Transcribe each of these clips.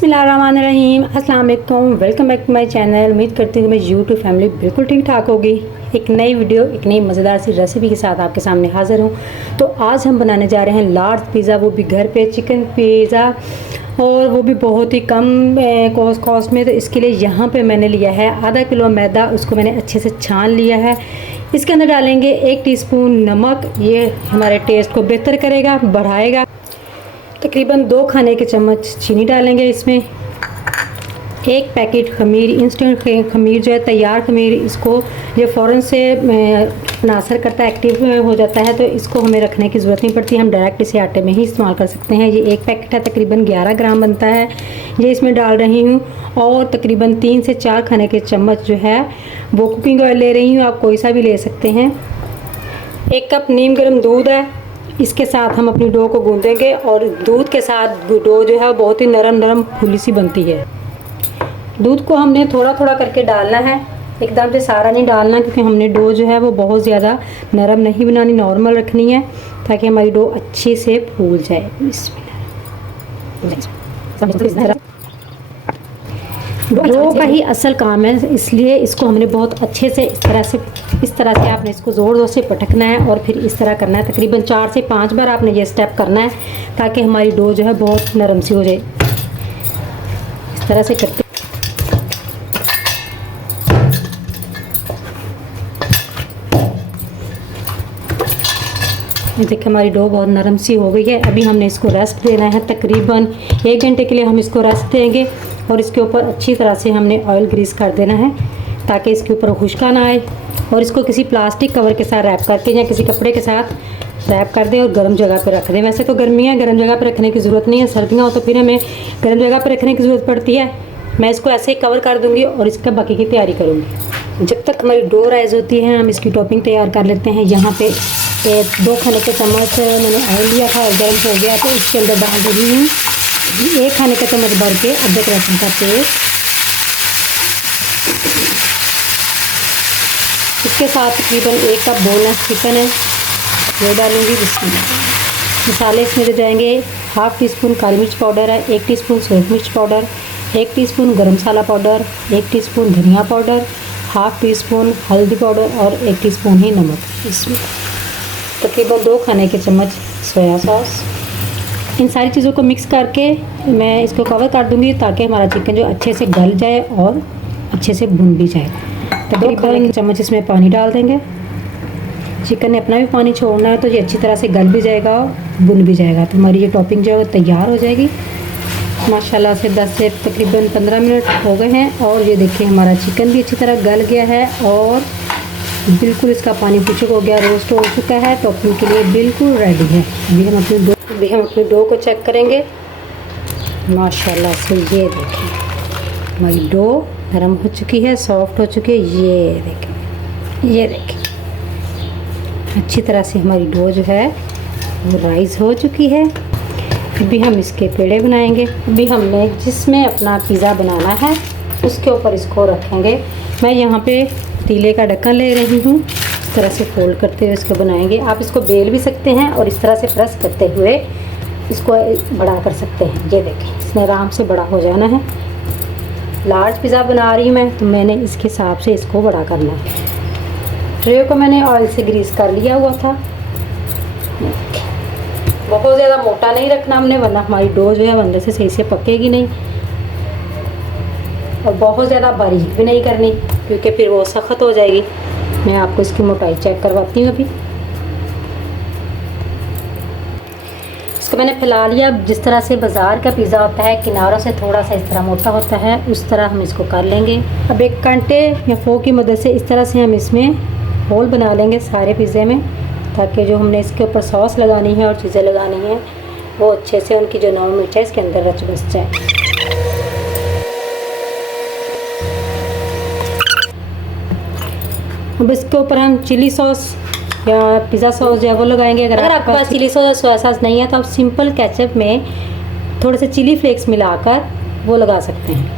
बिस्मिल्लाहिर्रहमानिर्रहीम, अस्सलाम वालेकुम। Welcome back to my channel. उम्मीद करती हूँ कि मेरी यूट्यूब फैमिली बिल्कुल ठीक ठाक होगी। एक नई वीडियो, एक नई मज़ेदार सी रेसिपी के साथ आपके सामने हाज़िर हूँ। तो आज हम बनाने जा रहे हैं लार्ज पिज़्ज़ा, वो भी घर पे चिकन पिज़्ज़ा, और वो भी बहुत ही कम कॉस्ट में। तो इसके लिए यहाँ पे मैंने लिया है आधा किलो मैदा, उसको मैंने अच्छे से छान लिया है। इसके अंदर डालेंगे 1 टीस्पून नमक, ये हमारे टेस्ट को बेहतर करेगा, बढ़ाएगा। तकरीबन 2 खाने के चम्मच चीनी डालेंगे इसमें। 1 पैकेट खमीर, इंस्टेंट खमीर जो है, तैयार खमीर, इसको ये फ़ौरन से नासर करता है, एक्टिव हो जाता है, तो इसको हमें रखने की ज़रूरत नहीं पड़ती। हम डायरेक्ट इसे आटे में ही इस्तेमाल कर सकते हैं। ये 1 पैकेट है, तकरीबन 11 ग्राम बनता है, ये इसमें डाल रही हूँ। और तकरीबन 3 से 4 खाने के चम्मच जो है वो कुकिंग ऑयल ले रही हूँ, आप कोई सा भी ले सकते हैं। 1 कप नीम गर्म दूध है, इसके साथ हम अपनी डो को गूंदेंगे। और दूध के साथ डो जो है बहुत ही नरम फूली सी बनती है। दूध को हमने थोड़ा थोड़ा करके डालना है, एकदम से सारा नहीं डालना, क्योंकि हमने डो जो है वो बहुत ज़्यादा नरम नहीं बनानी, नॉर्मल रखनी है, ताकि हमारी डो अच्छे से फूल जाए। डो का ही असल काम है, इसलिए इसको हमने बहुत अच्छे से इस तरह से आपने इसको ज़ोर से पटकना है और फिर इस तरह करना है। तकरीबन 4 से 5 बार आपने ये स्टेप करना है, ताकि हमारी डो जो है बहुत नरम सी हो जाए। इस तरह से करते देखिए हमारी डो बहुत नरम सी हो गई है। अभी हमने इसको रेस्ट देना है, तकरीबन 1 घंटे के लिए हम इसको रेस्ट देंगे। और इसके ऊपर अच्छी तरह से हमने ऑयल ग्रीस कर देना है, ताकि इसके ऊपर खुशका ना आए। और इसको किसी प्लास्टिक कवर के साथ रैप करके या किसी कपड़े के साथ रैप कर दें और गर्म जगह पर रख दें। वैसे तो गर्मियाँ गर्म जगह पर रखने की ज़रूरत नहीं है, सर्दियाँ हो तो फिर हमें गर्म जगह पर रखने की ज़रूरत पड़ती है। मैं इसको ऐसे ही कवर कर दूँगी और इसका बाकी की तैयारी करूँगी। जब तक हमारी डो राइज होती है, हम इसकी टॉपिंग तैयार कर लेते हैं। यहाँ पे 2 खाने के चम्मच मैंने ऑयल लिया था और गर्म हो गया, तो इसके अंदर डाल दे रही हूँ 1 खाने का चम्मच भर के अदरक लहसुन का पेस्ट। इसके साथ तकरीबन 1 कप बोनलेस चिकन है, वो डालूँगी। मसाले इसमें दे जाएंगे 1/2 टीस्पून काली मिर्च पाउडर है, 1 टीस्पून सूरज मिर्च पाउडर, 1 टीस्पून गरम मसाला पाउडर, 1 टीस्पून धनिया पाउडर, 1/2 टीस्पून हल्दी पाउडर और 1 टीस्पून ही नमक। इसमें तकरीबन 2 खाने के चम्मच सोया सॉस। इन सारी चीज़ों को मिक्स करके मैं इसको कवर कर दूंगी, ताकि हमारा चिकन जो अच्छे से गल जाए और अच्छे से भुन भी जाए। तकरीबन 2 चम्मच इसमें पानी डाल देंगे। चिकन ने अपना भी पानी छोड़ना है, तो ये अच्छी तरह से गल भी जाएगा और भुन भी जाएगा। तो हमारी ये टॉपिंग जो है वो तैयार हो जाएगी माशाल्लाह से। 10 से तकरीबन 15 मिनट हो गए हैं और ये देखिए हमारा चिकन भी अच्छी तरह गल गया है और बिल्कुल इसका पानी पुचक हो गया, रोस्ट हो चुका है। टॉपिंग के लिए बिल्कुल रेडी है। अभी हम अपनी डो को चेक करेंगे। माशाल्लाह से ये देखें हमारी डो नरम हो चुकी है, सॉफ्ट हो चुकी है। ये देखें अच्छी तरह से हमारी डो जो है वो राइस हो चुकी है। अभी हम इसके पेड़े बनाएंगे। अभी हमने जिसमें अपना पिज़्ज़ा बनाना है उसके ऊपर इसको रखेंगे। मैं यहाँ पे तीले का ढक्कन ले रही हूँ, इस तरह से फोल्ड करते हुए इसको बनाएंगे। आप इसको बेल भी सकते हैं और इस तरह से प्रेस करते हुए इसको बड़ा कर सकते हैं। ये देखें इसने आराम से बड़ा हो जाना है। लार्ज पिज़्ज़ा बना रही हूँ मैं, तो मैंने इसके हिसाब से इसको बड़ा करना है। ट्रे को मैंने ऑयल से ग्रीस कर लिया हुआ था। बहुत ज़्यादा मोटा नहीं रखना हमने, वरना हमारी डो जो है अंदर से सही से पकेगी नहीं। और बहुत ज़्यादा बारीक भी नहीं करनी, क्योंकि फिर वो सख्त हो जाएगी। मैं आपको इसकी मोटाई चेक करवाती हूँ। अभी इसको मैंने फैला लिया। जिस तरह से बाज़ार का पिज़्ज़ा होता है, किनारों से थोड़ा सा इस तरह मोटा होता है, उस तरह हम इसको कर लेंगे। अब एक कांटे या फोक की मदद से इस तरह से हम इसमें होल बना लेंगे सारे पिज़्ज़े में, ताकि जो हमने इसके ऊपर सॉस लगानी है और चीज़ें लगानी हैं वो अच्छे से उनकी जो नॉन मिर्च है इसके अंदर रच बस जाए। अब इसके ऊपर हम चिली सॉस या पिज़्ज़ा सॉस जो है वो लगाएंगे। अगर आपके पास चिली सॉस या सोया सॉस नहीं है, तो आप सिंपल केचप में थोड़े से चिली फ्लेक्स मिलाकर वो लगा सकते हैं।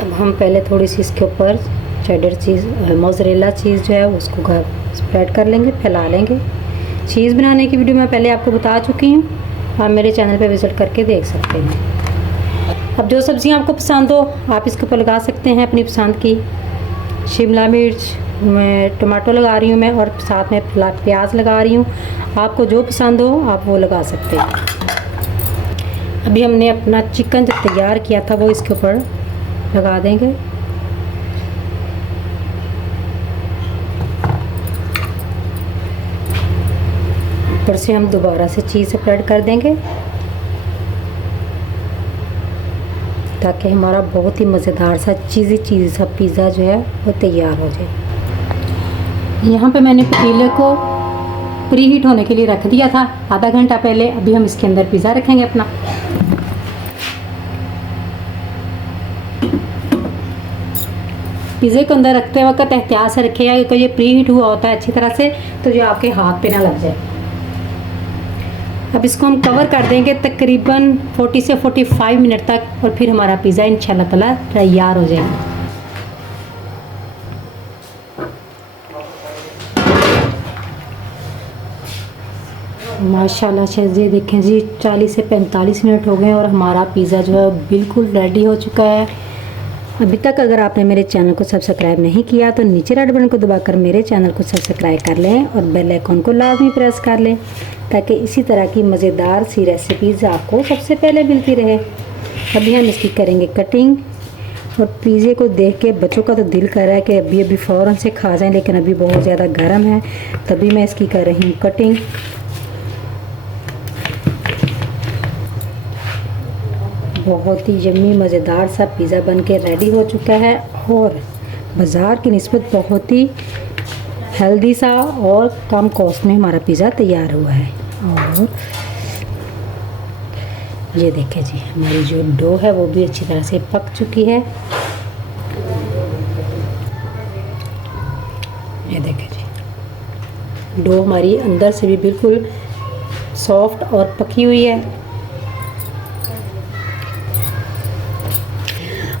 अब हम पहले थोड़ी सी इसके ऊपर चेडर चीज़, मोज़रेला चीज़ जो है उसको स्प्रेड कर लेंगे, फैला लेंगे। चीज़ बनाने की वीडियो मैं पहले आपको बता चुकी हूँ। आप मेरे चैनल पे विज़िट करके देख सकते हैं। अब जो सब्ज़ियाँ आपको पसंद हो आप इसके ऊपर लगा सकते हैं अपनी पसंद की। शिमला मिर्च, मैं टमाटो लगा रही हूँ मैं, और साथ में प्याज लगा रही हूँ। आपको जो पसंद हो आप वो लगा सकते हैं। अभी हमने अपना चिकन जो तैयार किया था वो इसके ऊपर लगा देंगे। ऊपर से हम दोबारा से चीज़ स्प्रेड कर देंगे ताकि हमारा बहुत ही मज़ेदार सा चीज़ी सा पिज़्ज़ा जो है वो तैयार हो जाए। यहाँ पे मैंने पतीले को प्री हीट होने के लिए रख दिया था आधा घंटा पहले। अभी हम इसके अंदर पिज़्ज़ा रखेंगे अपना। पिज़्ज़े को अंदर रखते वक्त एहतियात से रखिएगा क्योंकि ये प्री हीट हुआ होता है अच्छी तरह से, तो जो आपके हाथ पे ना लग जाए। अब इसको हम कवर कर देंगे तकरीबन 40 से 45 मिनट तक, और फिर हमारा पिज़्ज़ा इंशाल्लाह ताला तैयार हो जाएगा। माशाल्लाह से जी देखें जी 40 से 45 मिनट हो गए और हमारा पिज़्ज़ा जो है बिल्कुल रेडी हो चुका है। अभी तक अगर आपने मेरे चैनल को सब्सक्राइब नहीं किया तो नीचे रेड बटन को दबाकर मेरे चैनल को सब्सक्राइब कर लें और बेल आइकन को लाजमी प्रेस कर लें ताकि इसी तरह की मज़ेदार सी रेसिपीज़ आपको सबसे पहले मिलती रहे। अभी हम इसकी करेंगे कटिंग, और पिज़्ज़े को देख के बच्चों का तो दिल कर रहा है कि अभी फ़ौरन से खा जाएं, लेकिन अभी बहुत ज़्यादा गर्म है, तभी मैं इसकी कर रही हूँ कटिंग। बहुत ही यम्मी मज़ेदार सा पिज़्ज़ा बन के रेडी हो चुका है और बाज़ार की निस्बत बहुत ही हेल्दी सा और कम कॉस्ट में हमारा पिज़्ज़ा तैयार हुआ है। और ये देखें जी हमारी जो डो है वो भी अच्छी तरह से पक चुकी है। ये देखें जी डो हमारी अंदर से भी बिल्कुल सॉफ्ट और पकी हुई है।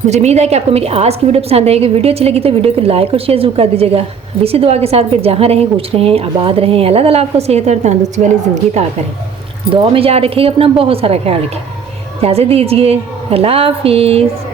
मुझे उम्मीद है कि आपको मेरी आज की वीडियो पसंद आएगी। वीडियो अच्छी लगी तो वीडियो को लाइक और शेयर जरूर कर दीजिएगा। अब इसी दुआ के साथ कि जहाँ रहें खुश रहें आबाद रहें, अल्लाह ताला आपको सेहत और तंदुरुस्ती वाली ज़िंदगी अता करें। दुआ में याद रखिएगा, अपना बहुत सारा ख्याल रखें। इजाज़त दीजिए, अल्लाह हाफिज़।